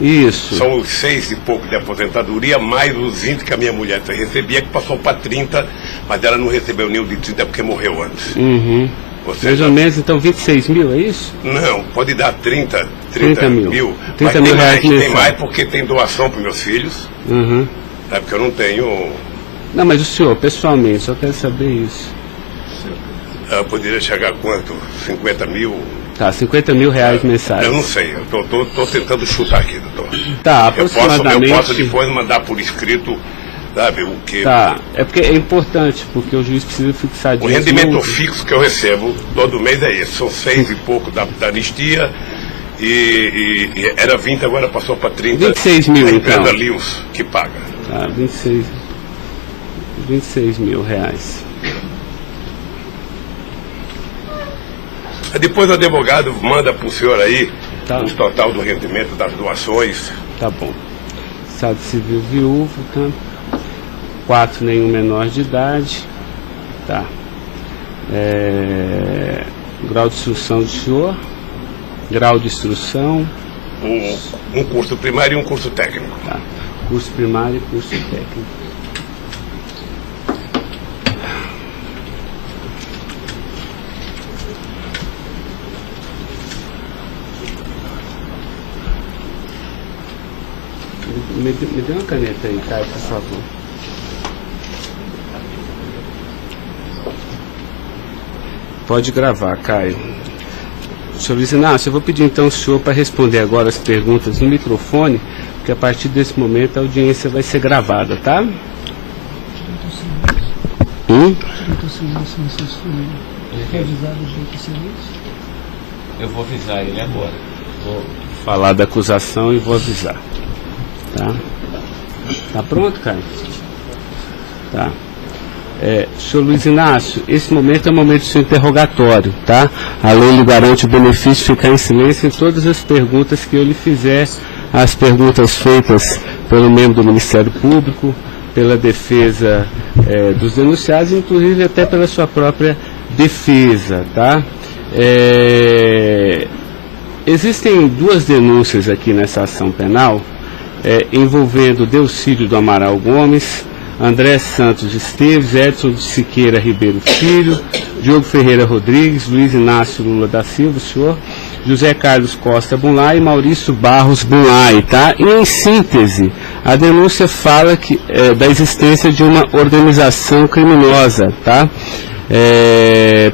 Isso. São os 6 e pouco de aposentadoria, mais os 20 que a minha mulher recebia, que passou para 30, mas ela não recebeu nenhum de 30 porque morreu antes. Uhum. Mais ou menos, então, 26 mil, é isso? Não, pode dar 30 mil. 30 mas mil reais tem mensais. mais porque tem doação para meus filhos. Uhum. Porque eu não tenho... Não, mas o senhor, pessoalmente, só quero saber isso. Eu poderia chegar a quanto? 50 mil? Tá, 50 mil reais mensais. Eu não sei, eu tô tentando chutar aqui, doutor. Tá, aproximadamente... Eu posso depois mandar por escrito, sabe, o que... Tá, é porque é importante, porque o juiz precisa fixar disso. O rendimento fixo que eu recebo todo mês é esse, são 6 e pouco da anistia e era 20, agora passou para 30. 26 mil, a então. empresa Lewis que paga. Tá, 26 mil reais. Depois o advogado manda para o senhor aí Tá. o total do rendimento das doações. Tá bom. Estado civil viúvo, tá? 4, nenhum menor de idade. Tá. Grau de instrução do senhor. Grau de instrução. Um curso primário e um curso técnico. Tá. Curso primário e curso técnico. Me dê uma caneta aí, Caio, por favor. Pode gravar, Caio. Senhor Luiz Inácio, eu vou pedir então ao senhor para responder agora as perguntas no microfone, porque a partir desse momento a audiência vai ser gravada, tá? Eu vou avisar ele agora. Vou falar da acusação e vou avisar. Tá? Tá pronto, Caio? Tá. Senhor Luiz Inácio, esse momento é o momento do seu interrogatório, tá? A lei lhe garante o benefício de ficar em silêncio em todas as perguntas que eu lhe fizer, as perguntas feitas pelo membro do Ministério Público, pela defesa dos denunciados, inclusive até pela sua própria defesa, tá? Existem 2 denúncias aqui nessa ação penal, envolvendo Delcídio do Amaral Gomes, André Santos Esteves, Edson de Siqueira Ribeiro Filho, Diogo Ferreira Rodrigues, Luiz Inácio Lula da Silva, o senhor, José Carlos Costa Bunlai e Maurício Barros Bunlai, tá? E em síntese, a denúncia fala da existência de uma organização criminosa, tá?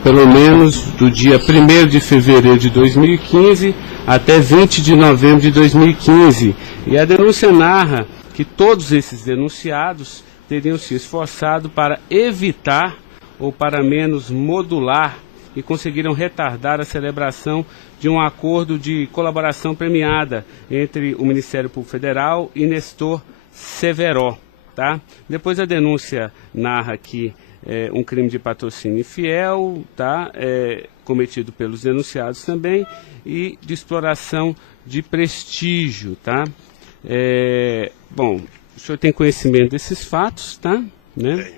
Pelo menos do dia 1º de fevereiro de 2015 até 20 de novembro de 2015. E a denúncia narra que todos esses denunciados teriam se esforçado para evitar ou para menos modular e conseguiram retardar a celebração de um acordo de colaboração premiada entre o Ministério Público Federal e Nestor Severo, tá? Depois a denúncia narra que um crime de patrocínio infiel, tá? Cometido pelos denunciados também, e de exploração de prestígio, tá? Bom, o senhor tem conhecimento desses fatos, tá? Né?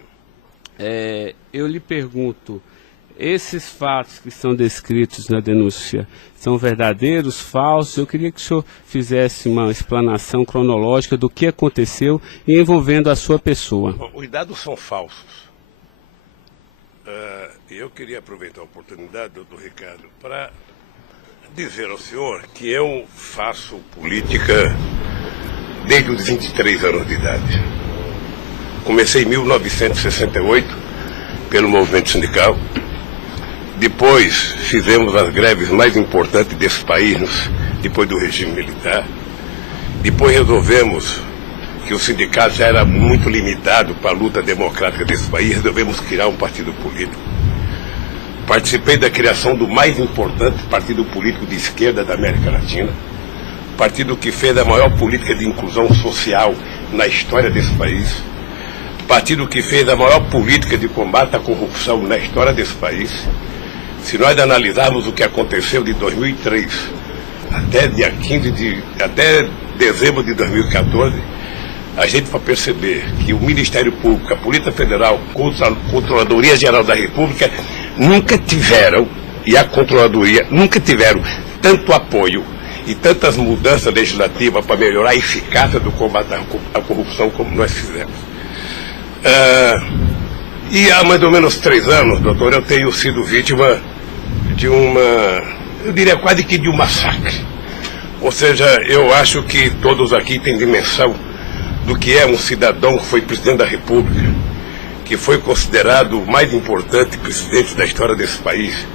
Tenho. Eu lhe pergunto, esses fatos que são descritos na denúncia são verdadeiros, falsos? Eu queria que o senhor fizesse uma explanação cronológica do que aconteceu e envolvendo a sua pessoa. Os dados são falsos. Eu queria aproveitar a oportunidade, doutor Ricardo, para dizer ao senhor que eu faço política desde os 23 anos de idade. Comecei em 1968 pelo movimento sindical. Depois fizemos as greves mais importantes desse país, depois do regime militar. Depois resolvemos que o sindicato já era muito limitado para a luta democrática desse país, resolvemos criar um partido político. Participei da criação do mais importante partido político de esquerda da América Latina, partido que fez a maior política de inclusão social na história desse país, partido que fez a maior política de combate à corrupção na história desse país. Se nós analisarmos o que aconteceu de 2003 até dezembro de 2014, a gente vai perceber que o Ministério Público, a Polícia Federal, a Controladoria Geral da República nunca tiveram, e a Controladoria nunca tiveram tanto apoio e tantas mudanças legislativas para melhorar a eficácia do combate à corrupção como nós fizemos. E há mais ou menos 3 anos, doutor, eu tenho sido vítima de eu diria quase que de um massacre. Ou seja, eu acho que todos aqui têm dimensão do que é um cidadão que foi presidente da República, que foi considerado o mais importante presidente da história desse país,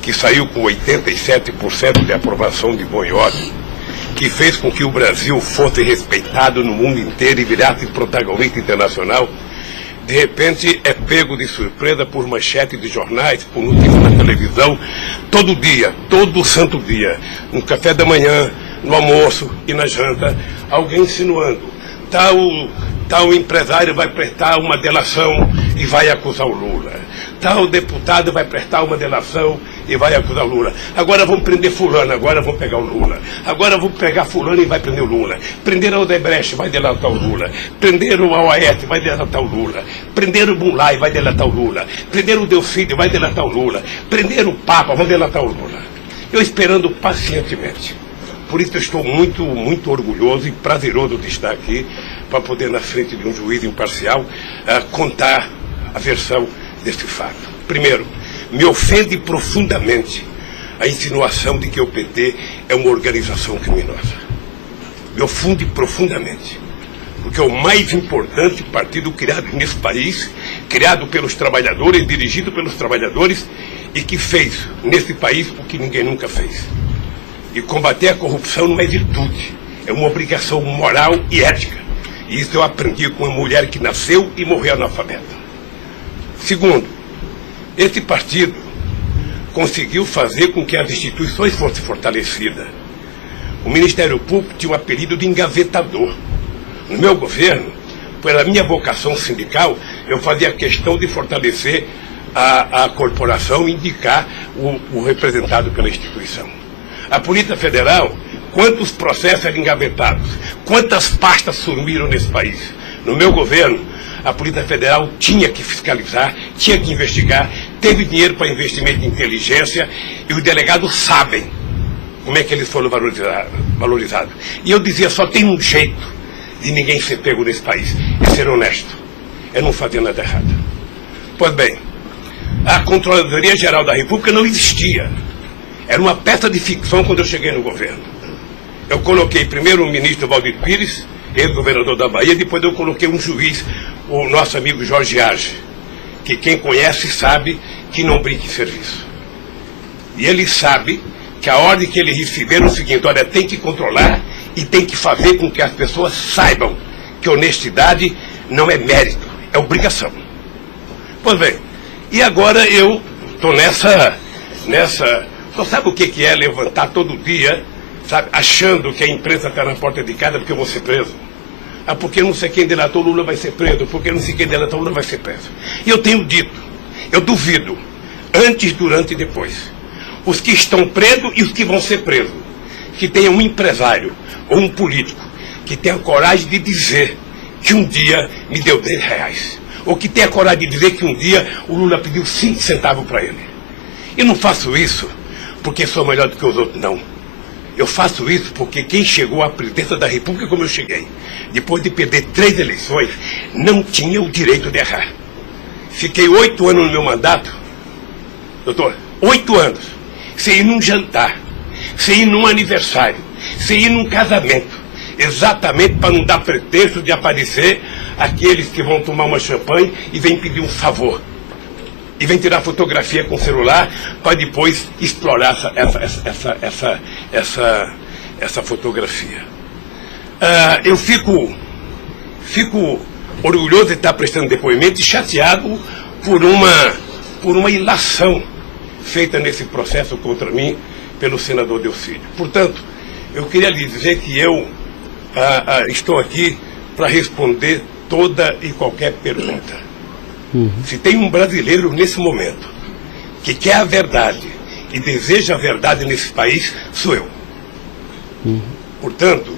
que saiu com 87% de aprovação de bom e ódio, que fez com que o Brasil fosse respeitado no mundo inteiro e virasse protagonista internacional. De repente é pego de surpresa por manchete de jornais, por notícias na televisão, todo dia, todo santo dia, no café da manhã, no almoço e na janta, alguém insinuando, tal empresário vai prestar uma delação e vai acusar o Lula. Tal deputado vai prestar uma delação e vai acusar o Lula. Agora vão prender fulano, agora vão pegar o Lula. Agora vão pegar fulano e vai prender o Lula. Prender o Odebrecht, vai delatar o Lula. Prender o Aoeste, vai delatar o Lula. Prender o Mulay, vai delatar o Lula. Prender o Delcídio, vai delatar o Lula. Prender o Papa, vai delatar o Lula. Eu esperando pacientemente. Por isso eu estou muito, muito orgulhoso e prazeroso de estar aqui para poder, na frente de um juiz imparcial, contar a versão desse fato. Primeiro, me ofende profundamente a insinuação de que o PT é uma organização criminosa. Me ofende profundamente, porque é o mais importante partido criado nesse país, criado pelos trabalhadores, dirigido pelos trabalhadores, e que fez nesse país o que ninguém nunca fez. E combater a corrupção não é virtude, é uma obrigação moral e ética. E isso eu aprendi com uma mulher que nasceu e morreu analfabeta. Segundo, esse partido conseguiu fazer com que as instituições fossem fortalecidas. O Ministério Público tinha um apelido de engavetador. No meu governo, pela minha vocação sindical, eu fazia questão de fortalecer a corporação e indicar o representado pela instituição. A Polícia Federal, quantos processos eram engavetados, quantas pastas sumiram nesse país. No meu governo, a Polícia Federal tinha que fiscalizar, tinha que investigar, teve dinheiro para investimento em inteligência e os delegados sabem como é que eles foram valorizados. E eu dizia, só tem um jeito de ninguém ser pego nesse país, é ser honesto, é não fazer nada errado. Pois bem, a Controladoria Geral da República não existia. Era uma peça de ficção quando eu cheguei no governo. Eu coloquei primeiro o ministro Valdir Pires, ex-governador da Bahia, depois eu coloquei um juiz, o nosso amigo Jorge Arge, que quem conhece sabe que não brinca em serviço. E ele sabe que a ordem que ele recebeu é o seguinte, olha, tem que controlar e tem que fazer com que as pessoas saibam que honestidade não é mérito, é obrigação. Pois bem, e agora eu estou nessa... Só sabe o que é levantar todo dia, sabe, achando que a imprensa está na porta de casa porque eu vou ser preso? Ah, porque não sei quem delatou Lula vai ser preso, porque não sei quem delatou Lula vai ser preso. E eu tenho dito, eu duvido, antes, durante e depois, os que estão presos e os que vão ser presos, que tenha um empresário ou um político que tenha coragem de dizer que um dia me deu R$10, ou que tenha coragem de dizer que um dia o Lula pediu 5 centavos para ele. Eu não faço isso porque sou melhor do que os outros, não. Eu faço isso porque quem chegou à presidência da República como eu cheguei, depois de perder 3 eleições, não tinha o direito de errar. Fiquei 8 anos no meu mandato, doutor, 8 anos, sem ir num jantar, sem ir num aniversário, sem ir num casamento, exatamente para não dar pretexto de aparecer aqueles que vão tomar uma champanhe e vêm pedir um favor. E vem tirar fotografia com o celular para depois explorar essa fotografia. Eu fico orgulhoso de estar prestando depoimento e chateado por uma ilação feita nesse processo contra mim pelo senador Delcídio. Portanto, eu queria lhe dizer que eu estou aqui para responder toda e qualquer pergunta. Se tem um brasileiro nesse momento que quer a verdade e deseja a verdade nesse país, sou eu. Portanto,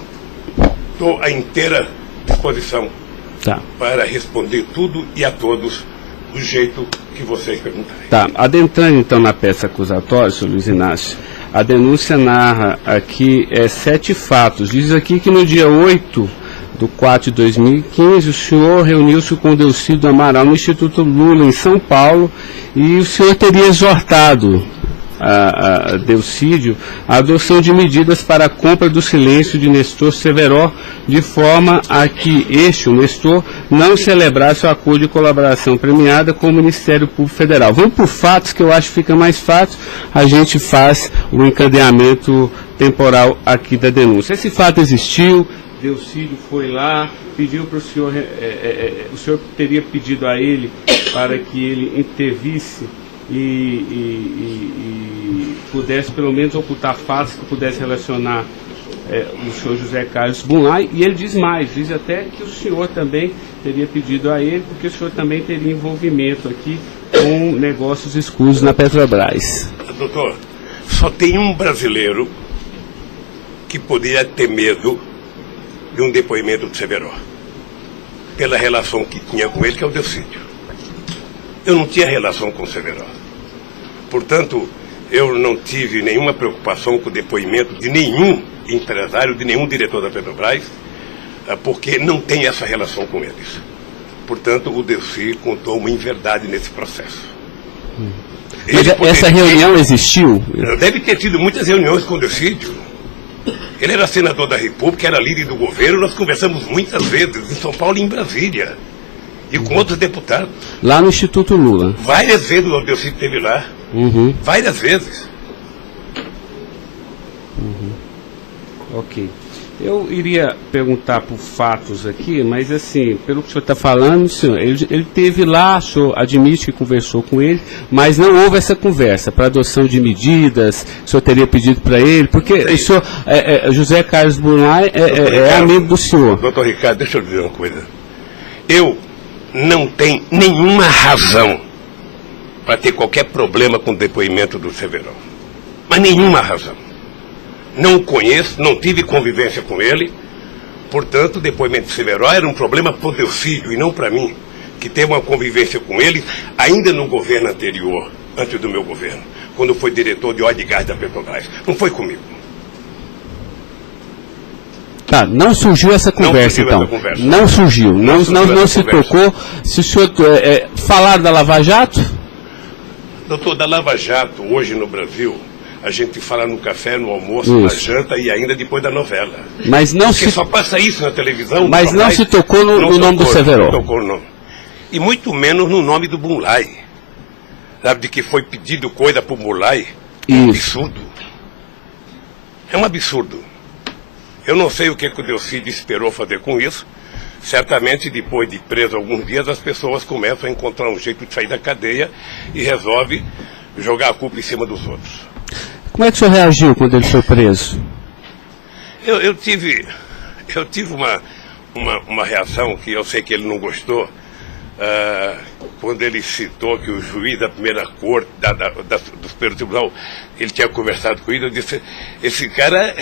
estou à inteira disposição para responder tudo e a todos do jeito que vocês perguntarem. Tá, adentrando então na peça acusatória, senhor Luiz Inácio, A denúncia narra aqui 7 fatos. Diz aqui que no dia 8/4/2015, o senhor reuniu-se com o Delcídio Amaral no Instituto Lula, em São Paulo, e o senhor teria exortado a Delcídio a adoção de medidas para a compra do silêncio de Nestor Severo, de forma a que o Nestor, não celebrasse o acordo de colaboração premiada com o Ministério Público Federal. Vamos por fatos, que eu acho que fica mais fácil, a gente faz o encadeamento temporal aqui da denúncia. Esse fato existiu, Delcídio foi lá, pediu para o senhor, o senhor teria pedido a ele para que ele intervisse e pudesse pelo menos ocultar fatos que pudesse relacionar o senhor José Carlos Bunlai, e ele diz mais, diz até que o senhor também teria pedido a ele, porque o senhor também teria envolvimento aqui com negócios escusos na Petrobras. Doutor, só tem um brasileiro que poderia ter medo de um depoimento do Severo, pela relação que tinha com ele, que é o Delcídio. Eu não tinha relação com o Severo. Portanto, eu não tive nenhuma preocupação com o depoimento de nenhum empresário, de nenhum diretor da Petrobras, porque não tem essa relação com eles. Portanto, o Delcídio contou uma inverdade nesse processo. Mas essa reunião existiu? Deve ter tido muitas reuniões com o Delcídio. Ele era senador da República, era líder do governo, nós conversamos muitas vezes em São Paulo e em Brasília. E com outros deputados. Lá no Instituto Lula. Várias vezes o Delcídio esteve lá. Várias vezes. Ok. Eu iria perguntar por fatos aqui, mas assim, pelo que o senhor está falando, senhor, ele teve lá, o senhor admite que conversou com ele, mas não houve essa conversa para adoção de medidas, o senhor teria pedido para ele, porque o senhor, José Carlos Bunlai é amigo do senhor. Doutor Ricardo, deixa eu dizer uma coisa. Eu não tenho nenhuma razão para ter qualquer problema com o depoimento do Severo. Mas nenhuma razão. Não o conheço, não tive convivência com ele. Portanto, o depoimento do Severo era um problema para o Delcídio e não para mim, que teve uma convivência com ele ainda no governo anterior, antes do meu governo, quando foi diretor de óleo e gás da Petrobras. Não foi comigo. Tá, não surgiu essa conversa, então. Não surgiu, não se tocou. Se o senhor falar da Lava Jato? Doutor, da Lava Jato, hoje no Brasil, a gente fala no café, no almoço, na janta e ainda depois da novela. Mas não porque só passa isso na televisão. Mas não se tocou no nome do Severo. Não tocou no nome. E muito menos no nome do Bunlai. Sabe, de que foi pedido coisa para o Bunlai? É um absurdo. É um absurdo. Eu não sei o que o Delcídio esperou fazer com isso. Certamente, depois de preso alguns dias, as pessoas começam a encontrar um jeito de sair da cadeia e resolve jogar a culpa em cima dos outros. Como é que o senhor reagiu quando ele foi preso? Eu tive uma reação que eu sei que ele não gostou, quando ele citou que o juiz da primeira corte, do Superior Tribunal, ele tinha conversado com ele. Eu disse, esse cara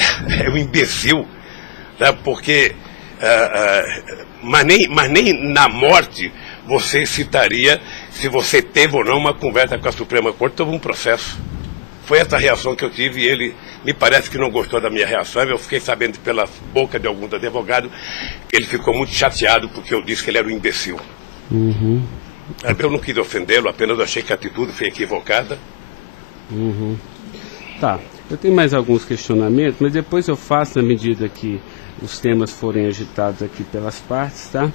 é um imbecil, tá? Porque mas nem na morte você citaria se você teve ou não uma conversa com a Suprema Corte sobre um processo. Foi essa reação que eu tive e ele me parece que não gostou da minha reação. Eu fiquei sabendo pela boca de alguns advogados que ele ficou muito chateado porque eu disse que ele era um imbecil. Eu não quis ofendê-lo, apenas achei que a atitude foi equivocada. Tá, eu tenho mais alguns questionamentos, mas depois eu faço na medida que os temas forem agitados aqui pelas partes, tá?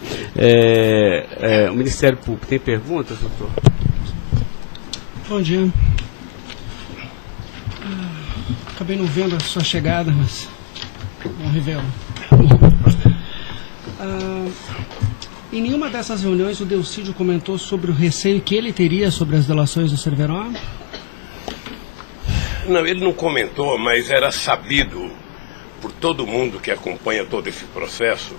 O Ministério Público tem perguntas, doutor? Bom dia. Acabei não vendo a sua chegada, mas não revelo. Em nenhuma dessas reuniões o Delcídio comentou sobre o receio que ele teria sobre as delações do Severo? Não, ele não comentou, mas era sabido por todo mundo que acompanha todo esse processo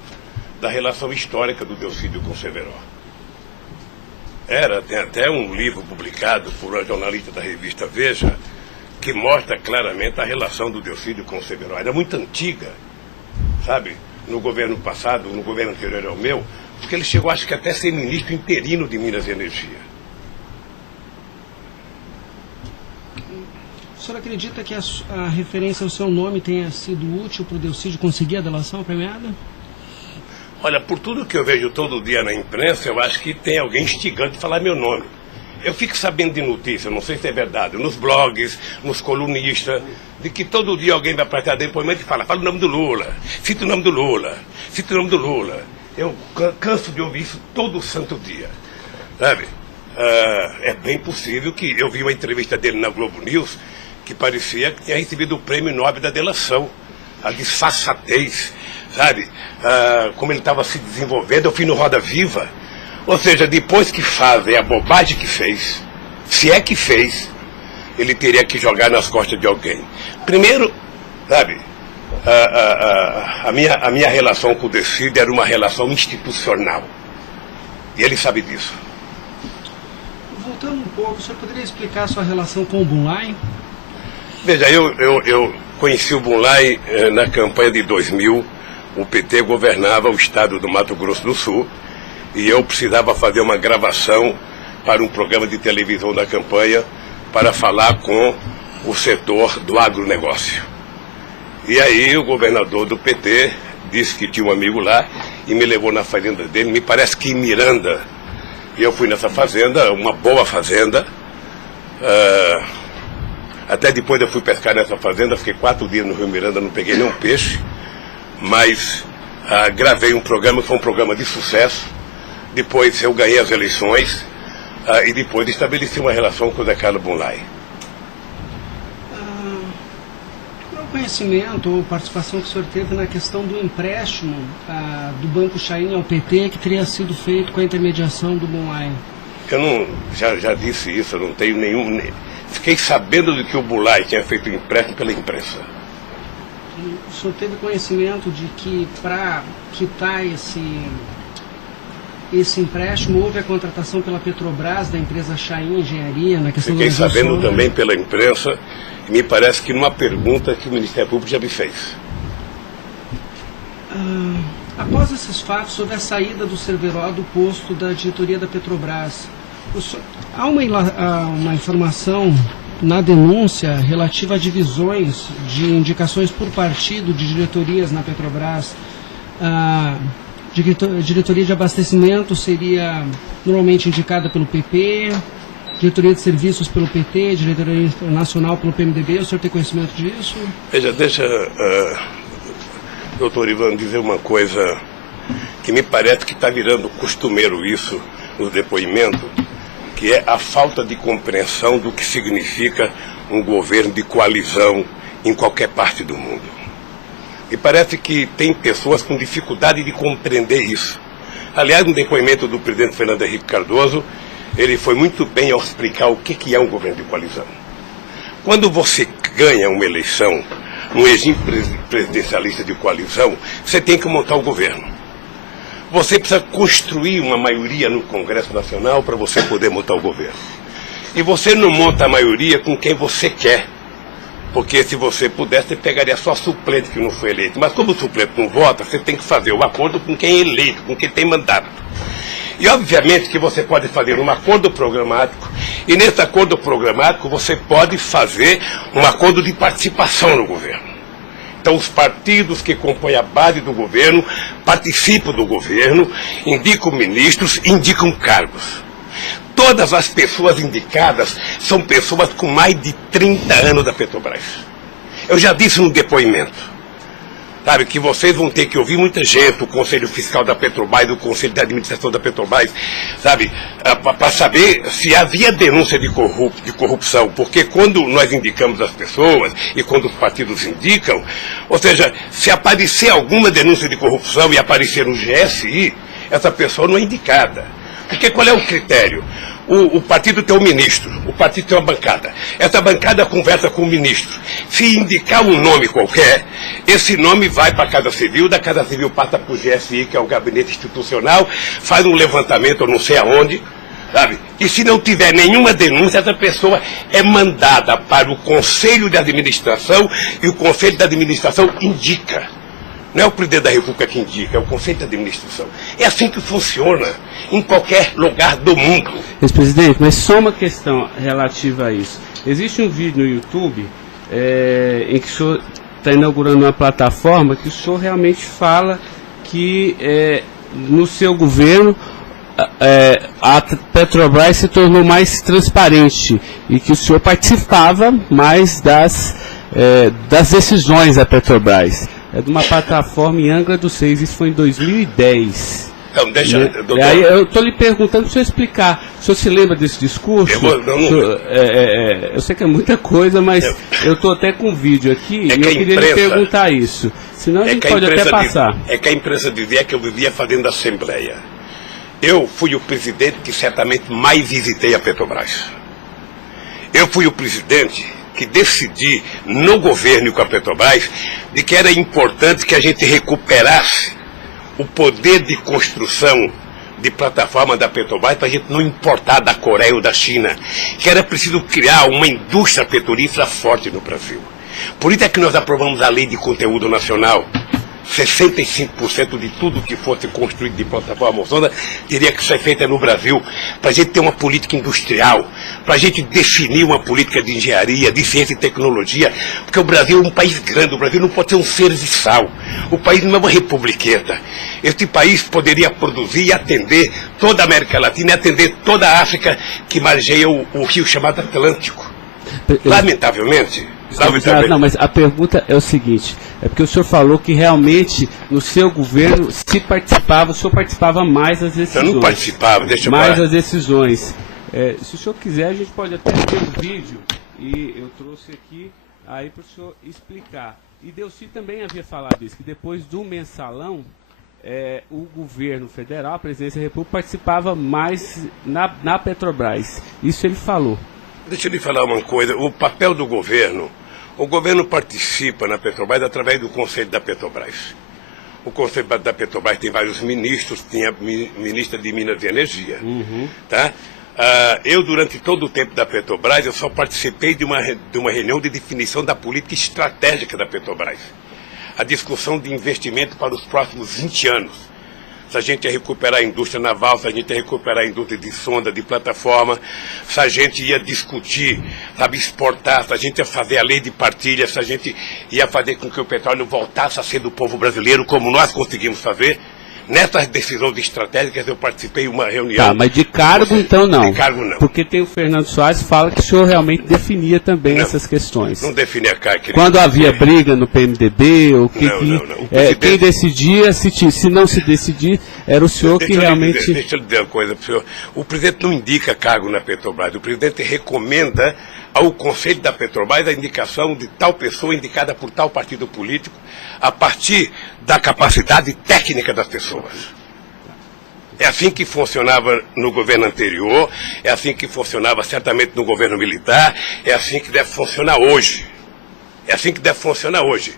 da relação histórica do Delcídio com o Severo. Tem até um livro publicado por uma jornalista da revista Veja que mostra claramente a relação do Delcídio com o Severo. Era muito antiga, sabe? No governo passado, no governo anterior ao meu, porque ele chegou, acho que até a ser ministro interino de Minas e Energia. O senhor acredita que a referência ao seu nome tenha sido útil para o Delcídio conseguir a delação premiada? Olha, por tudo que eu vejo todo dia na imprensa, eu acho que tem alguém instigando de falar meu nome. Eu fico sabendo de notícias, não sei se é verdade, nos blogs, nos colunistas, de que todo dia alguém vai prestar depoimento e fala o nome do Lula, cita o nome do Lula, cita o nome do Lula. Eu canso de ouvir isso todo santo dia, sabe? É bem possível que eu vi uma entrevista dele na Globo News que parecia que tinha recebido o prêmio Nobel da delação, a disfarçatez, sabe? Como ele estava se desenvolvendo, eu fui no Roda Viva. Ou seja, depois que fazem a bobagem que fez, se é que fez, ele teria que jogar nas costas de alguém. Primeiro, sabe, a minha relação com o Delcídio era uma relação institucional. E ele sabe disso. Voltando um pouco, o senhor poderia explicar a sua relação com o Bunlai? Veja, eu conheci o Bunlai na campanha de 2000. O PT governava o estado do Mato Grosso do Sul e eu precisava fazer uma gravação para um programa de televisão da campanha para falar com o setor do agronegócio. E aí o governador do PT disse que tinha um amigo lá e me levou na fazenda dele, me parece que em Miranda. E eu fui nessa fazenda, uma boa fazenda. Até depois eu fui pescar nessa fazenda, fiquei 4 dias no Rio Miranda, não peguei nenhum peixe. Mas gravei um programa, foi um programa de sucesso. Depois eu ganhei as eleições e depois estabeleci uma relação com o Zé Carlos Bunlai. Qual o conhecimento ou participação que o senhor teve na questão do empréstimo do Banco Chain ao PT que teria sido feito com a intermediação do Bunlai? Eu não, já disse isso, eu não tenho nenhum... Fiquei sabendo de que o Bunlai tinha feito um empréstimo pela imprensa. O senhor teve conhecimento de que para quitar esse empréstimo houve a contratação pela Petrobras da empresa Chain Engenharia na questão Fiquei da sabendo também pela imprensa e me parece que numa pergunta que o Ministério Público já me fez. Após esses fatos, sobre a saída do Cerveró do posto da diretoria da Petrobras, há uma informação na denúncia relativa a divisões de indicações por partido de diretorias na Petrobras. A diretoria de abastecimento seria normalmente indicada pelo PP, diretoria de serviços pelo PT, diretoria nacional pelo PMDB. O senhor tem conhecimento disso? Veja, deixa, doutor Ivan, dizer uma coisa que me parece que está virando costumeiro isso no depoimento, que é a falta de compreensão do que significa um governo de coalizão em qualquer parte do mundo. E parece que tem pessoas com dificuldade de compreender isso. Aliás, no depoimento do presidente Fernando Henrique Cardoso, ele foi muito bem ao explicar o que é um governo de coalizão. Quando você ganha uma eleição, um regime presidencialista de coalizão, você tem que montar o governo. Você precisa construir uma maioria no Congresso Nacional para você poder montar o governo. E você não monta a maioria com quem você quer. Porque se você pudesse, você pegaria só suplente que não foi eleito. Mas como o suplente não vota, você tem que fazer o acordo com quem é eleito, com quem tem mandato. E obviamente que você pode fazer um acordo programático, e nesse acordo programático você pode fazer um acordo de participação no governo. Então, os partidos que compõem a base do governo participam do governo, indicam ministros, indicam cargos. Todas as pessoas indicadas são pessoas com mais de 30 anos da Petrobras. Eu já disse no depoimento, sabe, que vocês vão ter que ouvir muita gente, o Conselho Fiscal da Petrobras, o Conselho de Administração da Petrobras, sabe, para saber se havia denúncia de corrupção, porque quando nós indicamos as pessoas e quando os partidos indicam, ou seja, se aparecer alguma denúncia de corrupção e aparecer no GSI, essa pessoa não é indicada. Porque qual é o critério? O partido tem um ministro, o partido tem uma bancada. Essa bancada conversa com o ministro. Se indicar um nome qualquer, esse nome vai para a Casa Civil, da Casa Civil passa para o GSI, que é o Gabinete Institucional, faz um levantamento, eu não sei aonde, sabe? E se não tiver nenhuma denúncia, essa pessoa é mandada para o Conselho de Administração e o Conselho de Administração indica. Não é o presidente da República que indica, é o Conselho de Administração. É assim que funciona em qualquer lugar do mundo. Ex-presidente, mas só uma questão relativa a isso. Existe um vídeo no YouTube em que o senhor está inaugurando uma plataforma que o senhor realmente fala que no seu governo a Petrobras se tornou mais transparente e que o senhor participava mais das decisões da Petrobras. É de uma plataforma em Angra dos Reis, isso foi em 2010. Então, deixa, doutor. Aí eu estou lhe perguntando para o senhor explicar. O senhor se lembra desse discurso? Eu sei que é muita coisa, mas eu estou até com vídeo aqui e eu queria lhe perguntar isso. Senão a gente pode até passar. É que a imprensa dizia que eu vivia fazendo assembleia. Eu fui o presidente que certamente mais visitei a Petrobras. Eu fui o presidente que decidi no governo e com a Petrobras de que era importante que a gente recuperasse o poder de construção de plataforma da Petrobras para a gente não importar da Coreia ou da China, que era preciso criar uma indústria petrolífera forte no Brasil. Por isso é que nós aprovamos a Lei de Conteúdo Nacional. 65% de tudo que fosse construído de plataforma sonda teria que ser feita no Brasil, para a gente ter uma política industrial, para a gente definir uma política de engenharia, de ciência e tecnologia, porque o Brasil é um país grande, o Brasil não pode ser um serviçal, o país não é uma republiqueta. Este país poderia produzir e atender toda a América Latina e atender toda a África que margeia o rio chamado Atlântico. Lamentavelmente. Não, mas a pergunta é o seguinte, é porque o senhor falou que realmente no seu governo se participava, o senhor participava mais das decisões. Eu não participava, deixa eu mais falar. das decisões. Se o senhor quiser, a gente pode até ter um vídeo, e eu trouxe aqui aí para o senhor explicar. E Delcy também havia falado isso, que depois do mensalão, o governo federal, a presidência da República, participava mais na Petrobras. Isso ele falou. Deixa eu lhe falar uma coisa, o papel do governo, o governo participa na Petrobras através do Conselho da Petrobras. O Conselho da Petrobras tem vários ministros, tinha ministra de Minas e Energia. Tá? Eu, durante todo o tempo da Petrobras, eu só participei de uma reunião de definição da política estratégica da Petrobras. A discussão de investimento para os próximos 20 anos. Se a gente ia recuperar a indústria naval, se a gente ia recuperar a indústria de sonda, de plataforma, se a gente ia discutir, sabe, exportar, se a gente ia fazer a lei de partilha, se a gente ia fazer com que o petróleo voltasse a ser do povo brasileiro, como nós conseguimos fazer. Nessas decisões estratégicas eu participei de uma reunião. Tá, mas de cargo então não. De cargo não. Porque tem o Fernando Soares que fala que o senhor realmente definia também essas questões. Não definia cargo. Quando havia briga no PMDB, ou quem decidia, se não se decidir, era o senhor que realmente... Deixa eu lhe dizer uma coisa para o senhor. O presidente não indica cargo na Petrobras. O presidente recomenda ao Conselho da Petrobras a indicação de tal pessoa indicada por tal partido político a partir da capacidade técnica das pessoas. É assim que funcionava no governo anterior, é assim que funcionava certamente no governo militar, é assim que deve funcionar hoje. É assim que deve funcionar hoje.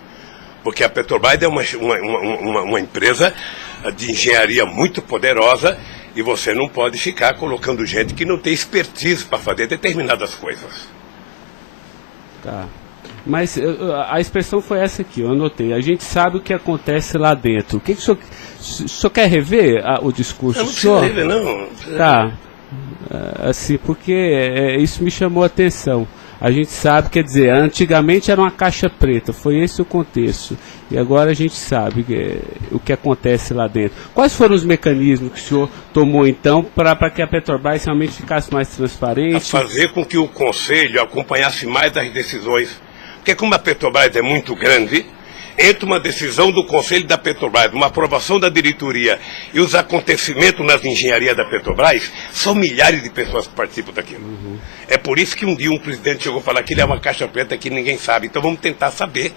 Porque a Petrobras é uma empresa de engenharia muito poderosa e você não pode ficar colocando gente que não tem expertise para fazer determinadas coisas. Tá. Mas a expressão foi essa aqui, eu anotei. A gente sabe o que acontece lá dentro. O que o senhor quer rever o discurso? Eu não preciso rever, não. Tá. Assim, porque isso me chamou a atenção. A gente sabe, quer dizer, antigamente era uma caixa preta, foi esse o contexto. E agora a gente sabe o que acontece lá dentro. Quais foram os mecanismos que o senhor tomou, então, para que a Petrobras realmente ficasse mais transparente? A fazer com que o Conselho acompanhasse mais as decisões. Porque como a Petrobras é muito grande, entre uma decisão do Conselho da Petrobras, uma aprovação da diretoria e os acontecimentos nas engenharias da Petrobras, são milhares de pessoas que participam daquilo. É por isso que um dia um presidente chegou a falar que ele é uma caixa preta que ninguém sabe. Então vamos tentar saber,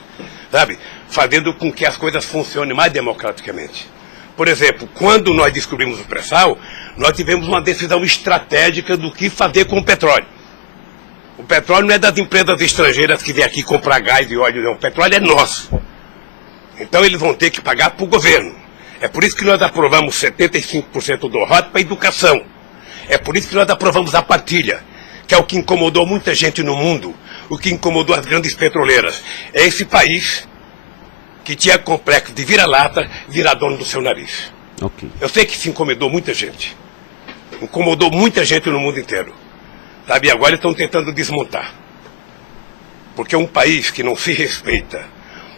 sabe? Fazendo com que as coisas funcionem mais democraticamente. Por exemplo, quando nós descobrimos o pré-sal, nós tivemos uma decisão estratégica do que fazer com o petróleo. O petróleo não é das empresas estrangeiras que vêm aqui comprar gás e óleo, não. O petróleo é nosso. Então eles vão ter que pagar para o governo. É por isso que nós aprovamos 75% do ROT para a educação. É por isso que nós aprovamos a partilha, que é o que incomodou muita gente no mundo, o que incomodou as grandes petroleiras. É esse país que tinha complexo de vira-lata, virar dono do seu nariz. Okay. Eu sei que isso incomodou muita gente. Incomodou muita gente no mundo inteiro. Sabe, e agora estão tentando desmontar. Porque um país que não se respeita,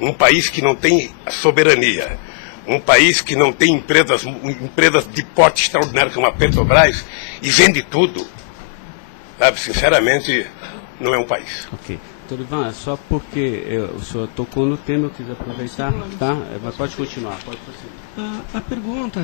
um país que não tem soberania, um país que não tem empresas de porte extraordinário como a Petrobras e vende tudo, sabe, sinceramente, não é um país. Ok. Doutor Ivan, só porque o senhor tocou no tema, eu quis aproveitar, tá? Mas pode continuar, pode prosseguir. A pergunta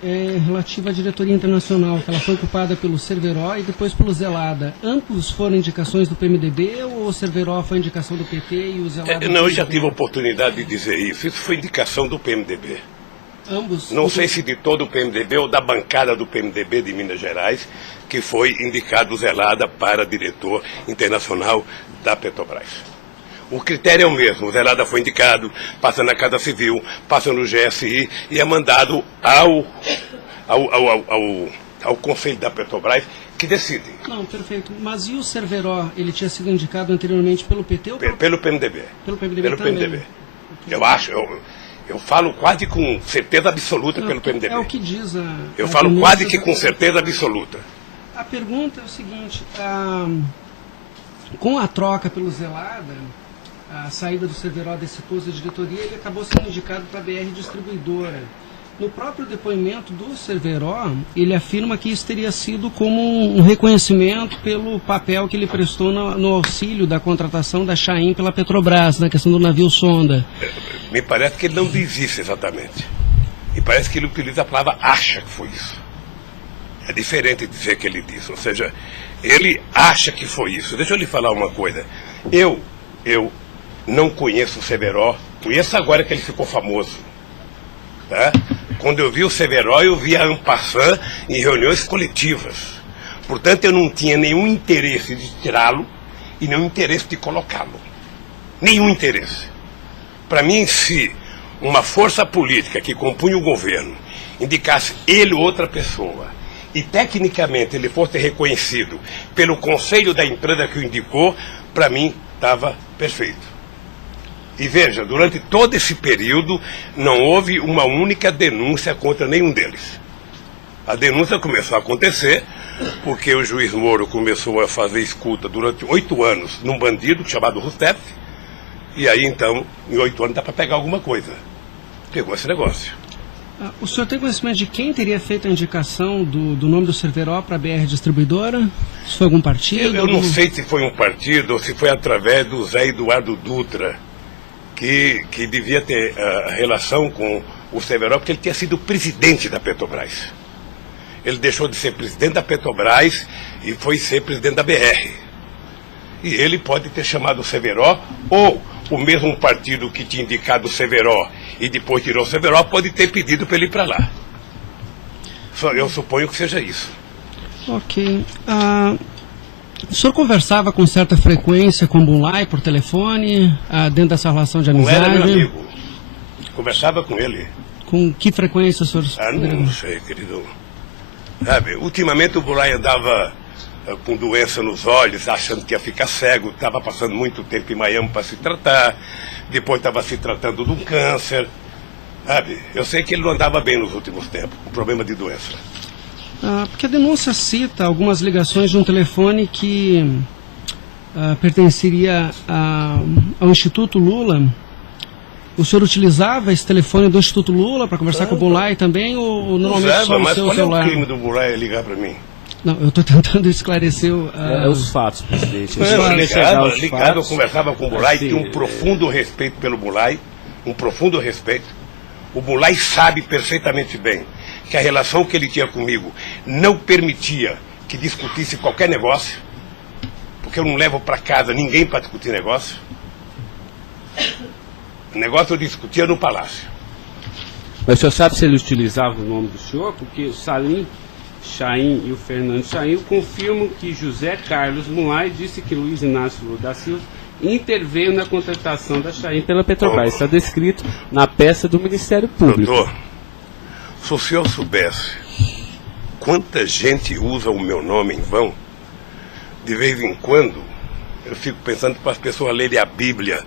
é relativa à diretoria internacional, que ela foi ocupada pelo Cerveró e depois pelo Zelada. Ambos foram indicações do PMDB ou o Cerveró foi indicação do PT e o Zelada... Não, eu já tive a oportunidade de dizer isso. Isso foi indicação do PMDB. Ambos? Não sei se de todo o PMDB ou da bancada do PMDB de Minas Gerais, que foi indicado o Zelada para diretor internacional da Petrobras. O critério é o mesmo. O Zelada foi indicado, passa na Casa Civil, passa no GSI e é mandado ao Conselho da Petrobras, que decide. Não, perfeito. Mas e o Cerveró? Ele tinha sido indicado anteriormente pelo PT ou pelo PMDB? Pelo PMDB pelo também. PMDB. Eu acho, eu falo quase com certeza absoluta pelo PMDB. É o que diz a... Eu falo quase que com certeza absoluta. A pergunta é o seguinte, com a troca pelo Zelada, a saída do Cerveró desse posto de diretoria, ele acabou sendo indicado para a BR Distribuidora. No próprio depoimento do Cerveró, ele afirma que isso teria sido como um reconhecimento pelo papel que ele prestou no auxílio da contratação da Chain pela Petrobras, na questão do navio sonda. Me parece que ele não diz isso exatamente. Me parece que ele utiliza a palavra acha que foi isso. É diferente de dizer que ele disse. Ou seja, ele acha que foi isso. Deixa eu lhe falar uma coisa. Eu não conheço o Cerveró. Conheço agora que ele ficou famoso. Tá? Quando eu vi o Cerveró, eu vi a en passant em reuniões coletivas. Portanto, eu não tinha nenhum interesse de tirá-lo e nenhum interesse de colocá-lo. Nenhum interesse. Para mim, se uma força política que compunha o governo indicasse ele ou outra pessoa e tecnicamente ele fosse reconhecido pelo conselho da empresa que o indicou, para mim estava perfeito. E veja, durante todo esse período não houve uma única denúncia contra nenhum deles. A denúncia começou a acontecer porque o juiz Moro começou a fazer escuta durante 8 anos num bandido chamado Rousseff, e aí então, em 8 anos dá para pegar alguma coisa. Pegou esse negócio. O senhor tem conhecimento de quem teria feito a indicação do nome do Cerveró para a BR Distribuidora? Se foi algum partido? Eu não sei se foi um partido ou se foi através do Zé Eduardo Dutra, que devia ter relação com o Cerveró, porque ele tinha sido presidente da Petrobras. Ele deixou de ser presidente da Petrobras e foi ser presidente da BR. E ele pode ter chamado o Cerveró, ou o mesmo partido que tinha indicado o Cerveró e depois tirou o Cerveró pode ter pedido para ele ir para lá. Eu suponho que seja isso. Ok. O senhor conversava com certa frequência com o Bunlai por telefone, dentro dessa relação de amizade? Não era meu amigo. Conversava com ele. Com que frequência o senhor... Não sei, querido. Sabe, ultimamente o Bunlai andava com doença nos olhos, achando que ia ficar cego, estava passando muito tempo em Miami para se tratar, depois estava se tratando de um câncer, sabe? Eu sei que ele não andava bem nos últimos tempos, com problema de doença. Porque a denúncia cita algumas ligações de um telefone que pertenceria ao Instituto Lula. O senhor utilizava esse telefone do Instituto Lula para conversar com o Bunlai também, ou normalmente usava, só no mas seu qual celular? É o crime do Bunlai ligar para mim? Não, eu estou tentando esclarecer os fatos, presidente. Eu conversava com o Bunlai, tinha um profundo respeito pelo Bunlai, um profundo respeito. O Bunlai sabe perfeitamente bem que a relação que ele tinha comigo não permitia que discutisse qualquer negócio, porque eu não levo para casa ninguém para discutir negócio. O negócio eu discutia no palácio. Mas o senhor sabe se ele utilizava o nome do senhor? Porque o Salim Chain e o Fernando Chain confirmam que José Carlos Bunlai disse que Luiz Inácio Lula da Silva interveio na contratação da Chain pela Petrobras. Está descrito na peça do Ministério Público. Doutor, se o senhor soubesse quanta gente usa o meu nome em vão, de vez em quando eu fico pensando para as pessoas lerem a Bíblia,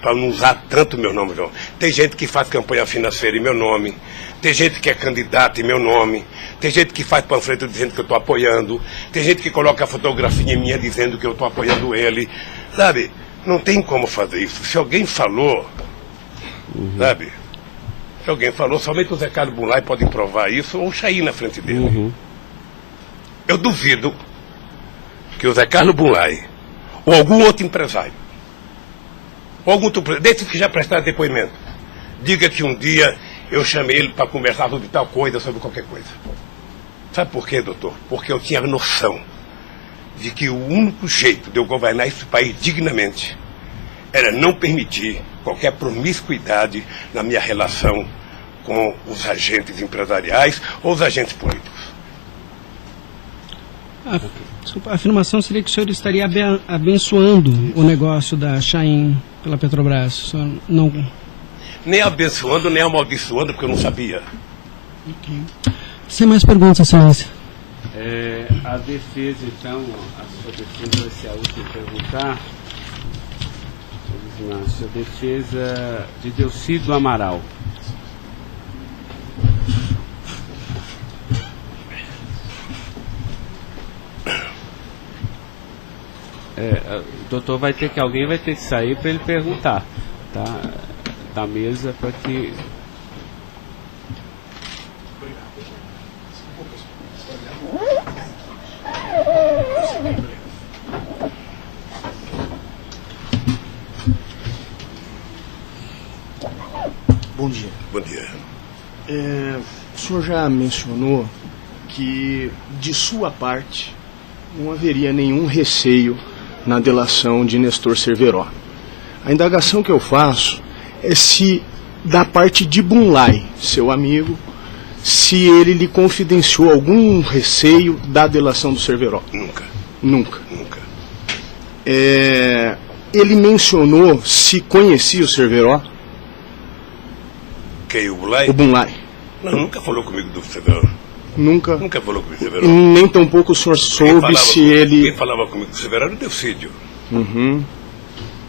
para não usar tanto meu nome. Não. Tem gente que faz campanha financeira em meu nome, tem gente que é candidato em meu nome, tem gente que faz panfleto dizendo que eu estou apoiando, tem gente que coloca a fotografia minha dizendo que eu estou apoiando ele, sabe? Não tem como fazer isso. Se alguém falou, sabe? Se alguém falou, somente o Zé Carlos Bunlai pode provar isso, ou o Chaim na frente dele. Eu duvido que o Zé Carlos Bunlai, ou algum outro empresário, ou algum outro, desses que já prestaram depoimento, diga que um dia eu chamei ele para conversar sobre tal coisa, sobre qualquer coisa. Sabe por quê, doutor? Porque eu tinha noção de que o único jeito de eu governar esse país dignamente era não permitir qualquer promiscuidade na minha relação com os agentes empresariais ou os agentes políticos. Desculpa, a afirmação seria que o senhor estaria abençoando o negócio da Chaim pela Petrobras. O senhor não... Nem abençoando, nem amaldiçoando, porque eu não sabia. Sem mais perguntas, excelência. A defesa, então, a sua defesa vai ser a última a perguntar. A defesa de Delcídio Amaral. O doutor alguém vai ter que sair para ele perguntar, tá? Da mesa para que... Bom dia. Bom dia. O senhor já mencionou que, de sua parte, não haveria nenhum receio na delação de Nestor Cerveró. A indagação que eu faço é se, da parte de Bunlai, seu amigo, se ele lhe confidenciou algum receio da delação do Cerveró. Nunca. Nunca. Nunca. Ele mencionou se conhecia o Cerveró? Quem, o Bunlai? O Bunlai. Não, nunca falou comigo do Cerveró. Nunca? Nunca falou comigo do Cerveró. Nem tampouco o senhor soube se ele... Quem falava comigo do Cerveró era o Delcídio.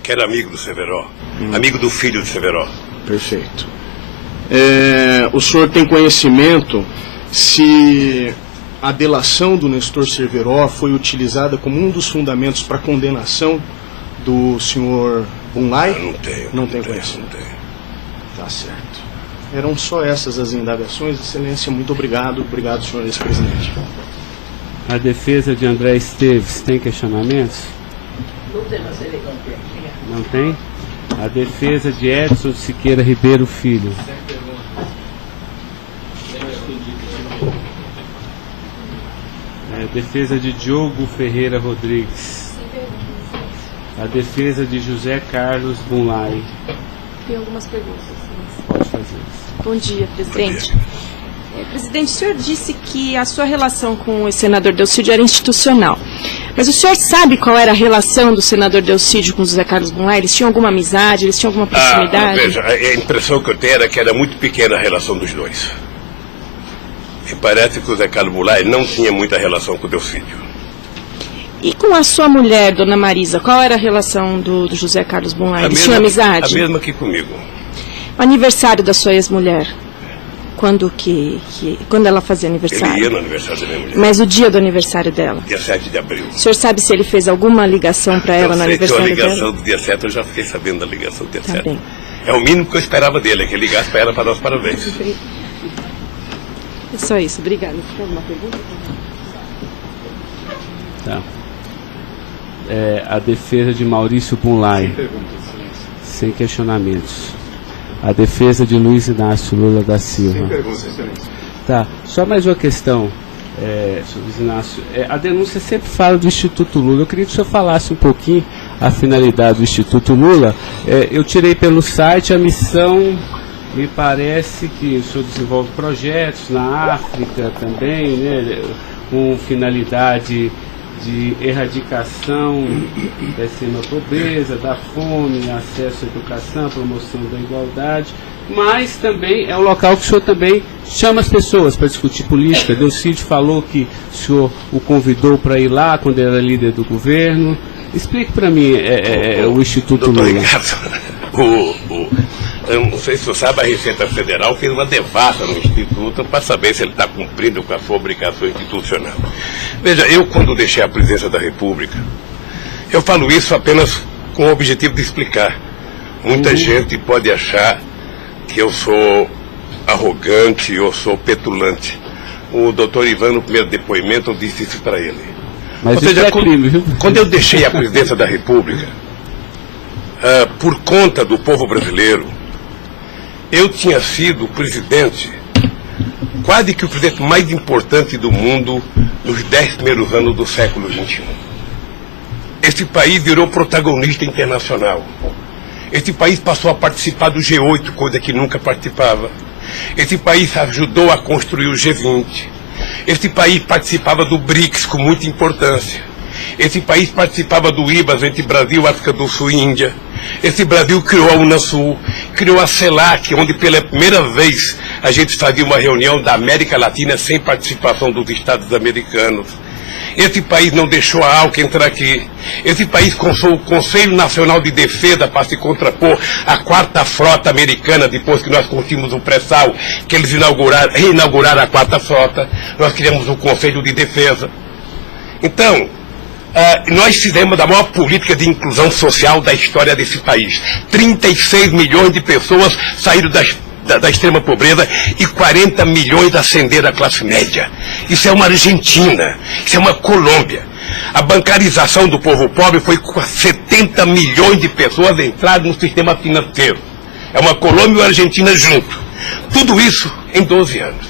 Que era amigo do Cerveró. Amigo do filho do Cerveró. Perfeito. O senhor tem conhecimento se a delação do Nestor Cerveró foi utilizada como um dos fundamentos para a condenação do senhor Bunlai? Não tenho. Não tem conhecimento. Não tenho. Tá certo. Eram só essas as indagações. Excelência, muito obrigado. Obrigado, senhor ex-presidente. A defesa de André Esteves tem questionamentos? Não tem? A defesa de Edson Siqueira Ribeiro Filho. A defesa de Diogo Ferreira Rodrigues. A defesa de José Carlos Bunlai. Tem algumas perguntas. Pode fazer isso. Bom dia, presidente. Presidente, o senhor disse que a sua relação com o senador Delcídio era institucional. Mas o senhor sabe qual era a relação do senador Delcídio com o José Carlos Bunlai? Eles tinham alguma amizade? Eles tinham alguma proximidade? Veja, a impressão que eu tenho era que era muito pequena a relação dos dois. E parece que o José Carlos Bunlai não tinha muita relação com o Delcídio. E com a sua mulher, dona Marisa, qual era a relação do José Carlos Bunlai? Eles tinham amizade? A mesma que comigo. O aniversário da sua ex-mulher? Quando ela fazia aniversário? Ele ia no aniversário da minha mulher. Mas o dia do aniversário dela? Dia 7 de abril. O senhor sabe se ele fez alguma ligação para ela no aniversário dela? A ligação do dia 7, eu já fiquei sabendo da ligação do dia 7. Bem. É o mínimo que eu esperava dele, é que ele ligasse para ela para dar os parabéns. É só isso, obrigada. Tem alguma pergunta? Tá. A defesa de Maurício Bunlai. Sem questionamentos. A defesa de Luiz Inácio Lula da Silva. Sem perguntas, excelência. Tá, só mais uma questão, senhor Luiz Inácio. A denúncia sempre fala do Instituto Lula. Eu queria que o senhor falasse um pouquinho a finalidade do Instituto Lula. Eu tirei pelo site a missão, me parece que o senhor desenvolve projetos na África também, né, com finalidade de erradicação da extrema pobreza, da fome, acesso à educação, promoção da igualdade, mas também é um local que o senhor também chama as pessoas para discutir política. Delcídio falou que o senhor o convidou para ir lá quando era líder do governo. Explique para mim o Instituto Lula. Eu não sei se você sabe, a Receita Federal fez uma devassa no Instituto para saber se ele está cumprindo com a sua obrigação institucional. Veja, eu quando deixei a presidência da República, eu falo isso apenas com o objetivo de explicar. Muita gente pode achar que eu sou arrogante ou sou petulante. O doutor Ivan, no primeiro depoimento, eu disse isso para ele. Mas isso é crime, viu? Quando eu deixei a presidência da República, por conta do povo brasileiro, eu tinha sido o presidente, quase que o presidente mais importante do mundo nos 10 primeiros anos do século XXI. Este país virou protagonista internacional. Este país passou a participar do G8, coisa que nunca participava. Este país ajudou a construir o G20. Este país participava do BRICS com muita importância. Esse país participava do IBAS entre Brasil, África do Sul e Índia. Esse Brasil criou a Unasul, criou a CELAC, onde pela primeira vez a gente fazia uma reunião da América Latina sem participação dos Estados americanos. Esse país não deixou a ALCA entrar aqui. Esse país consultou o Conselho Nacional de Defesa para se contrapor à 4ª Frota Americana, depois que nós conseguimos o pré-sal, que eles reinauguraram a 4ª Frota. Nós criamos o Conselho de Defesa. Então, nós fizemos a maior política de inclusão social da história desse país. 36 milhões de pessoas saíram da extrema pobreza e 40 milhões ascenderam à classe média. Isso é uma Argentina, isso é uma Colômbia. A bancarização do povo pobre foi com 70 milhões de pessoas entraram no sistema financeiro. É uma Colômbia e uma Argentina junto. Tudo isso em 12 anos.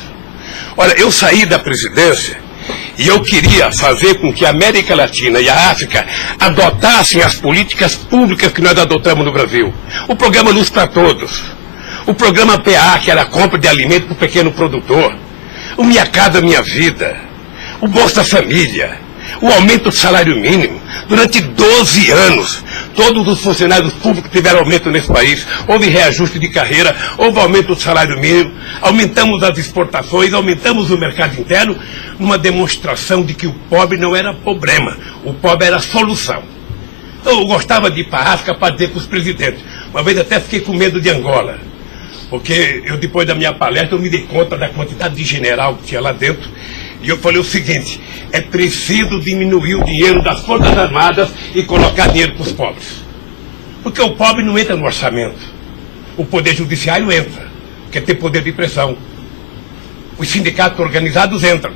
Olha, eu saí da presidência e eu queria fazer com que a América Latina e a África adotassem as políticas públicas que nós adotamos no Brasil. O programa Luz para Todos. O programa PA, que era a compra de alimento para o pequeno produtor. O Minha Casa Minha Vida. O Bolsa Família. O aumento do salário mínimo. Durante 12 anos, todos os funcionários públicos tiveram aumento nesse país. Houve reajuste de carreira, houve aumento do salário mínimo. Aumentamos as exportações, aumentamos o mercado interno, numa demonstração de que o pobre não era problema. O pobre era a solução. Eu gostava de ir para a África para dizer para os presidentes. Uma vez até fiquei com medo de Angola. Porque eu, depois da minha palestra, eu me dei conta da quantidade de general que tinha lá dentro. E eu falei o seguinte, é preciso diminuir o dinheiro das Forças Armadas e colocar dinheiro para os pobres. Porque o pobre não entra no orçamento. O Poder Judiciário entra, quer ter poder de pressão. Os sindicatos organizados entram.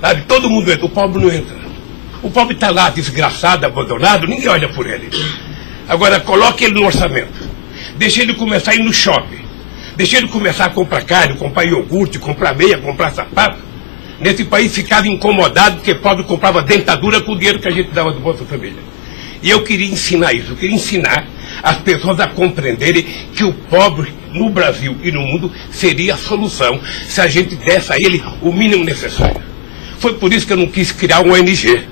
Sabe? Todo mundo entra, o pobre não entra. O pobre está lá, desgraçado, abandonado, ninguém olha por ele. Agora, coloque ele no orçamento. Deixa ele começar a ir no shopping. Deixa ele começar a comprar carne, comprar iogurte, comprar meia, comprar sapato. Nesse país ficava incomodado porque pobre comprava dentadura com o dinheiro que a gente dava do Bolsa Família. E eu queria ensinar isso. Eu queria ensinar as pessoas a compreenderem que o pobre no Brasil e no mundo seria a solução se a gente desse a ele o mínimo necessário. Foi por isso que eu não quis criar uma ONG.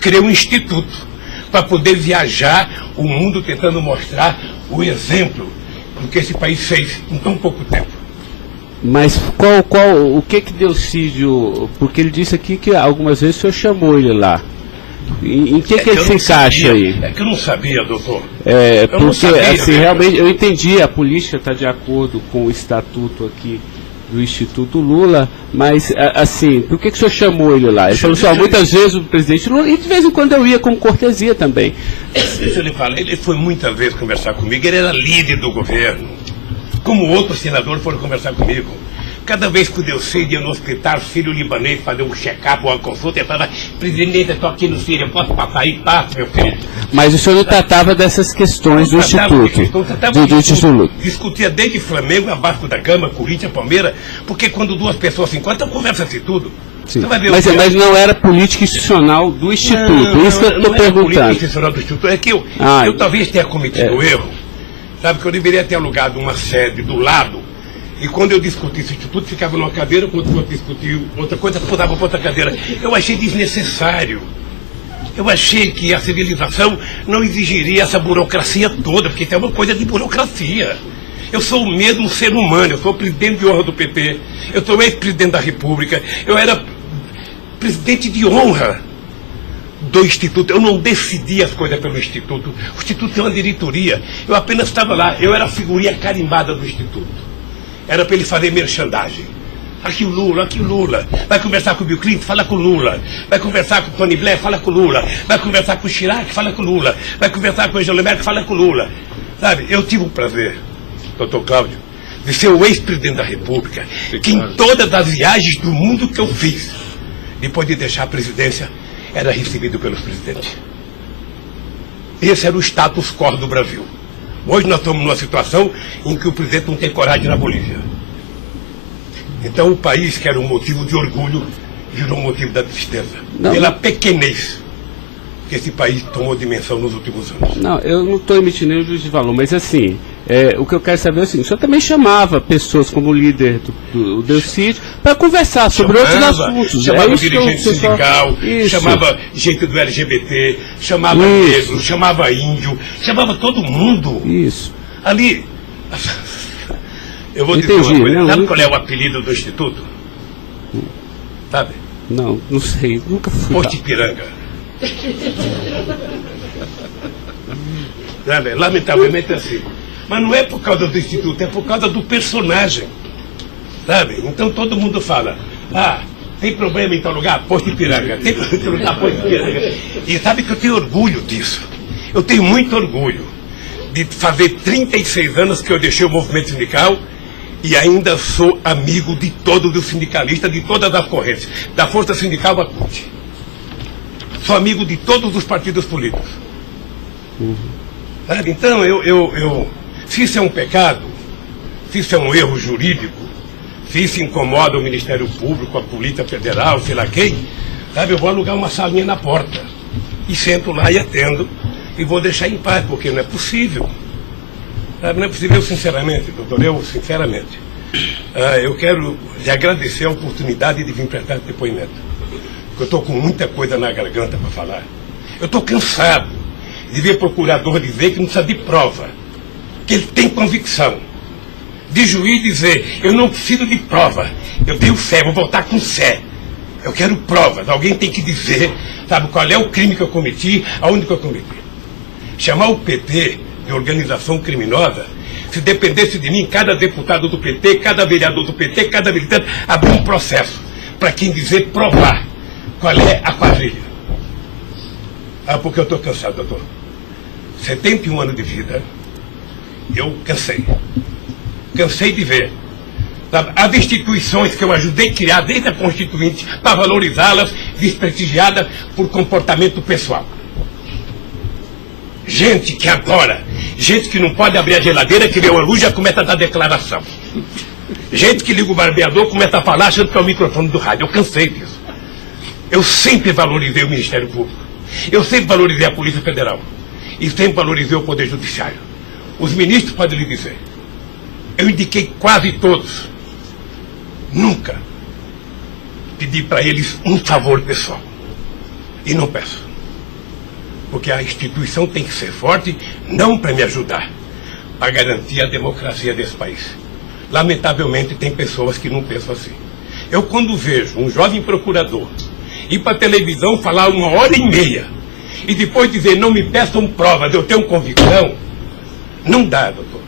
Criei um instituto para poder viajar o mundo tentando mostrar o exemplo do que esse país fez em tão pouco tempo. Mas o que Delcídio, porque ele disse aqui que algumas vezes o senhor chamou ele lá. Em que ele se encaixa aí? É que eu não sabia, doutor. Porque assim, realmente eu entendi, a política está de acordo com o estatuto aqui do Instituto Lula, mas assim, por que o senhor chamou ele lá? Ele falou assim, muitas vezes o presidente Lula, e de vez em quando eu ia com cortesia também. Deixa eu lhe falar, ele foi muitas vezes conversar comigo, ele era líder do governo, como outros senadores foram conversar comigo. Cada vez que o Delcídio ia no hospital, filho libanês, fazer um check-up ou uma consulta, ele falava, presidente, eu estou aqui no Síria, posso passar aí? Passa, meu filho. Mas o senhor não tratava dessas questões do Instituto? Discutia desde Flamengo a Vasco da Gama, Corinthians, Palmeiras, porque quando duas pessoas se encontram, conversa-se tudo. Mas não era política institucional do Instituto, isso que eu estou perguntando. Não era política institucional do Instituto, é que eu talvez tenha cometido o erro, sabe, que eu deveria ter alugado uma sede do lado. E quando eu discuti esse instituto, ficava numa cadeira, quando eu discutia outra coisa, mudava para outra cadeira. Eu achei desnecessário. Eu achei que a civilização não exigiria essa burocracia toda, porque isso é uma coisa de burocracia. Eu sou o mesmo ser humano, eu sou presidente de honra do PT, eu sou ex-presidente da República, eu era presidente de honra do Instituto. Eu não decidi as coisas pelo Instituto. O Instituto é uma diretoria. Eu apenas estava lá, eu era a figurinha carimbada do Instituto. Era para ele fazer merchandising. Aqui o Lula. Vai conversar com o Bill Clinton, fala com o Lula. Vai conversar com o Tony Blair, fala com o Lula. Vai conversar com o Chirac, fala com o Lula. Vai conversar com o Angela Merkel, fala com o Lula. Sabe, eu tive o prazer, doutor Cláudio, de ser o ex-presidente da República, que em todas as viagens do mundo que eu fiz, depois de deixar a presidência, era recebido pelos presidentes. Esse era o status quo do Brasil. Hoje nós estamos numa situação em que o presidente não tem coragem na Bolívia. Então o país, que era um motivo de orgulho, virou um motivo da tristeza. Pela pequenez que esse país tomou dimensão nos últimos anos. Não, eu não estou emitindo nenhum juízo de valor, mas assim, o que eu quero saber é o seguinte: o senhor também chamava pessoas como o líder do Delcídio para conversar sobre outros assuntos. Chamava dirigente sindical, chamava gente do LGBT, chamava negro, chamava índio, chamava todo mundo. Isso. Ali, eu vou dizer uma coisa, sabe qual é o apelido do Instituto? Sabe? Não sei, nunca fui. Posto Ipiranga. Lamentavelmente é assim. Mas não é por causa do Instituto, é por causa do personagem. Sabe? Então todo mundo fala: tem problema em tal lugar? Posto Ipiranga. Tem problema em tal lugar? Posto Ipiranga. E sabe que eu tenho orgulho disso. Eu tenho muito orgulho de fazer 36 anos que eu deixei o movimento sindical e ainda sou amigo de todos os sindicalistas, de todas as correntes, da Força Sindical à CUT. Sou amigo de todos os partidos políticos. Então, se isso é um pecado, se isso é um erro jurídico, se isso incomoda o Ministério Público, a Polícia Federal, sei lá quem, eu vou alugar uma salinha na porta. E sento lá e atendo, e vou deixar em paz, porque não é possível. Não é possível, sinceramente, doutor, sinceramente. Eu quero lhe agradecer a oportunidade de vir prestar esse depoimento. Eu estou com muita coisa na garganta para falar. Eu estou cansado de ver procurador dizer que não precisa de prova, que ele tem convicção. De juiz dizer: eu não preciso de prova, eu tenho fé, vou voltar com fé. Eu quero provas, alguém tem que dizer, qual é o crime que eu cometi, aonde que eu cometi. Chamar o PT de organização criminosa, se dependesse de mim, cada deputado do PT, cada vereador do PT, cada militante, abrir um processo para quem dizer provar qual é a quadrilha. Porque eu estou cansado, doutor. 71 anos de vida, eu cansei. Cansei de ver as instituições que eu ajudei a criar desde a Constituinte, para valorizá-las, desprestigiadas por comportamento pessoal. Gente que adora, gente que não pode abrir a geladeira, que vê uma luz e já começa a dar declaração. Gente que liga o barbeador, começa a falar achando que é o microfone do rádio. Eu cansei disso. Eu sempre valorizei o Ministério Público. Eu sempre valorizei a Polícia Federal. E sempre valorizei o Poder Judiciário. Os ministros podem lhe dizer. Eu indiquei quase todos. Nunca pedi para eles um favor pessoal. E não peço. Porque a instituição tem que ser forte, não para me ajudar, para garantir a democracia desse país. Lamentavelmente, tem pessoas que não pensam assim. Eu, quando vejo um jovem procurador ir para a televisão falar 1h30 e depois dizer: não me peçam provas, eu tenho convicção, não dá, doutor.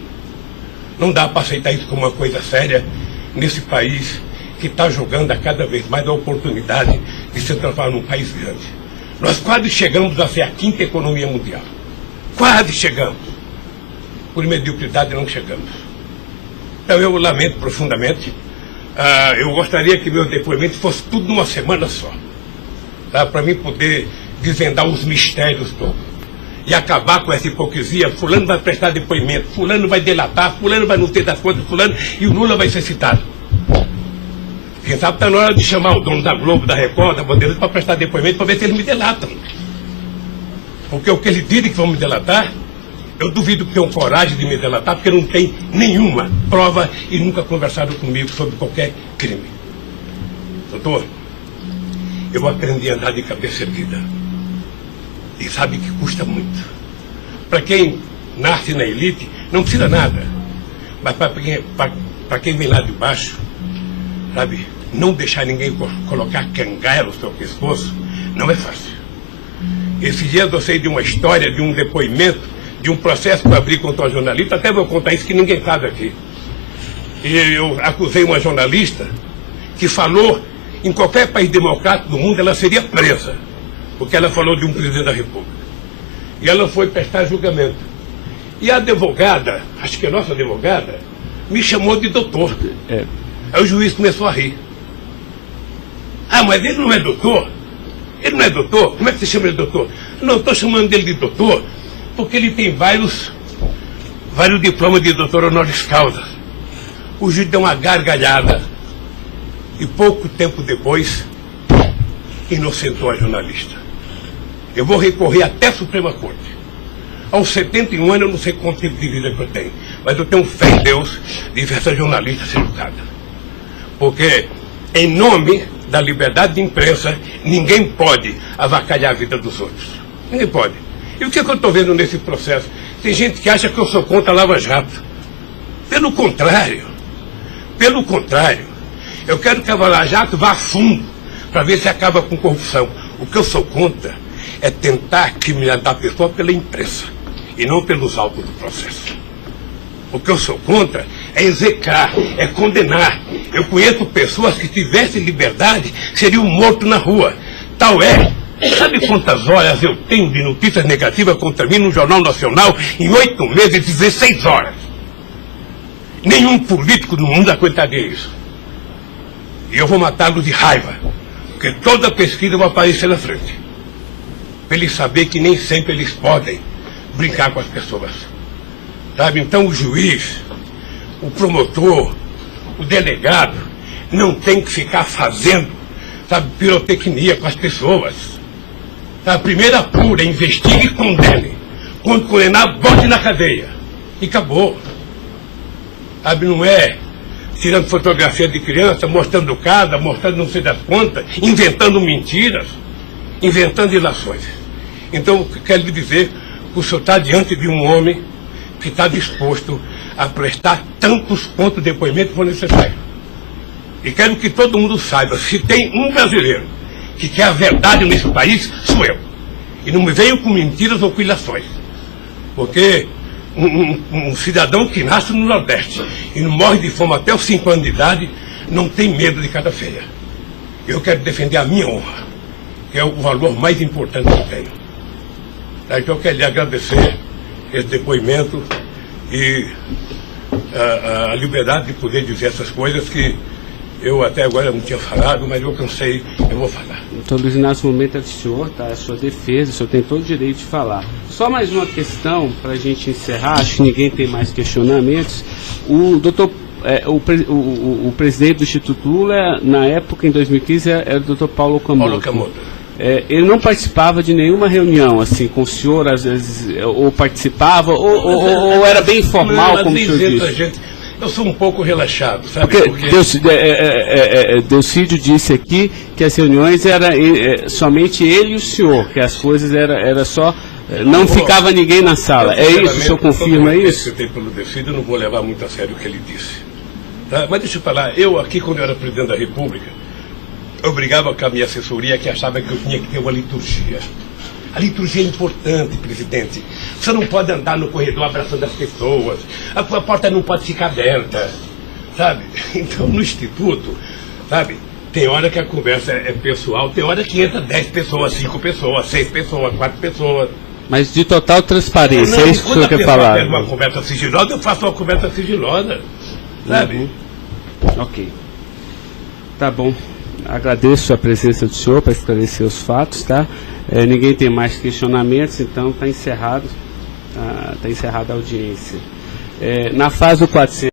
Não dá para aceitar isso como uma coisa séria nesse país que está jogando a cada vez mais a oportunidade de se transformar num país grande. Nós quase chegamos a ser a 5ª economia mundial. Quase chegamos. Por mediocridade não chegamos. Então eu lamento profundamente. Eu gostaria que meu depoimento fosse tudo numa semana só. Para mim poder desvendar os mistérios todos. E acabar com essa hipocrisia: fulano vai prestar depoimento, fulano vai delatar, fulano vai não ter das contas, fulano, e o Lula vai ser citado. Quem sabe está na hora de chamar o dono da Globo, da Record, da Bandeirantes para prestar depoimento, para ver se eles me delatam. Porque o que eles dizem que vão me delatar, eu duvido que tenham coragem de me delatar, porque não tem nenhuma prova e nunca conversaram comigo sobre qualquer crime. Doutor, eu aprendi a andar de cabeça erguida. E sabe que custa muito. Para quem nasce na elite, não precisa nada. Mas para quem vem lá de baixo, sabe, não deixar ninguém colocar cangaia no seu pescoço, não é fácil. Esses dias eu sei de uma história, de um depoimento, de um processo que eu abri contra uma jornalista, até vou contar isso que ninguém sabe aqui. E eu acusei uma jornalista que falou em qualquer país democrático do mundo, ela seria presa, porque ela falou de um presidente da República. E ela foi prestar julgamento. E a advogada, acho que a nossa advogada, me chamou de doutor. Aí o juiz começou a rir. Ah, mas ele não é doutor? Ele não é doutor? Como é que você chama ele de doutor? Não, estou chamando ele de doutor porque ele tem vários diplomas de doutor honoris causa. O juiz deu uma gargalhada e pouco tempo depois inocentou a jornalista. Eu vou recorrer até a Suprema Corte. Aos 71 anos eu não sei quanto tempo de vida que eu tenho, mas eu tenho fé em Deus de ver essa jornalista ser julgada. Porque, em nome da liberdade de imprensa, ninguém pode avacalhar a vida dos outros. Ninguém pode. E o que eu estou vendo nesse processo? Tem gente que acha que eu sou contra a Lava Jato. Pelo contrário, eu quero que a Lava Jato vá a fundo para ver se acaba com corrupção. O que eu sou contra é tentar criminalizar a pessoa pela imprensa e não pelos autos do processo. O que eu sou contra é execrar, é condenar. Eu conheço pessoas que, tivessem liberdade, seriam mortos na rua. Tal é. Sabe quantas horas eu tenho de notícias negativas contra mim no Jornal Nacional em 8 meses, 16 horas? Nenhum político no mundo aguentaria isso. E eu vou matá-lo de raiva, porque toda pesquisa vai aparecer na frente. Para eles saberem que nem sempre eles podem brincar com as pessoas. Sabe? Então o juiz, o promotor, o delegado, não tem que ficar fazendo, sabe, pirotecnia com as pessoas. A primeira apura, investigue e condene. Quando condenar, bote na cadeia. E acabou. Sabe, não é tirando fotografia de criança, mostrando casa, mostrando não sei das quantas, inventando mentiras, inventando ilações. Então, eu quero lhe dizer que o senhor está diante de um homem que está disposto a prestar tantos quanto depoimentos for necessário. E quero que todo mundo saiba, se tem um brasileiro que quer a verdade nesse país, sou eu. E não me venham com mentiras ou com ilações. Porque um cidadão que nasce no Nordeste e não morre de fome até os 5 anos de idade, não tem medo de cara feia. Eu quero defender a minha honra, que é o valor mais importante que eu tenho. Então eu quero lhe agradecer esse depoimento e a liberdade de poder dizer essas coisas que eu até agora não tinha falado, mas eu cansei, eu vou falar. Doutor Luiz Inácio, o momento é do senhor, tá? É a sua defesa, o senhor tem todo o direito de falar. Só mais uma questão para a gente encerrar, acho que ninguém tem mais questionamentos. O presidente do Instituto Lula, na época, em 2015, era o doutor Paulo Camoto. Ele não participava de nenhuma reunião, assim, com o senhor, às vezes, ou participava, ou era bem informal, como o senhor disse? Eu sou um pouco relaxado, sabe? Porque Delcídio disse aqui que as reuniões eram somente ele e o senhor, que as coisas era só... Não ficava ninguém na sala. É isso? O senhor confirma isso? Eu tenho pelo Delcídio, eu não vou levar muito a sério o que ele disse. Tá? Mas deixa eu falar, eu aqui, quando eu era presidente da República, eu brigava com a minha assessoria que achava que eu tinha que ter uma liturgia. A liturgia é importante, presidente. Você não pode andar no corredor abraçando as pessoas. A porta não pode ficar aberta, sabe? Então, no Instituto, sabe, tem hora que a conversa é pessoal, tem hora que entra 10 pessoas, 5 pessoas, 6 pessoas, 4 pessoas. Mas de total transparência, é isso que o senhor quer falar? Quando uma conversa sigilosa, eu faço uma conversa sigilosa, sabe? Ok. Tá bom. Agradeço a presença do senhor para esclarecer os fatos, tá? Ninguém tem mais questionamentos, então está encerrado a audiência. Na fase do 400...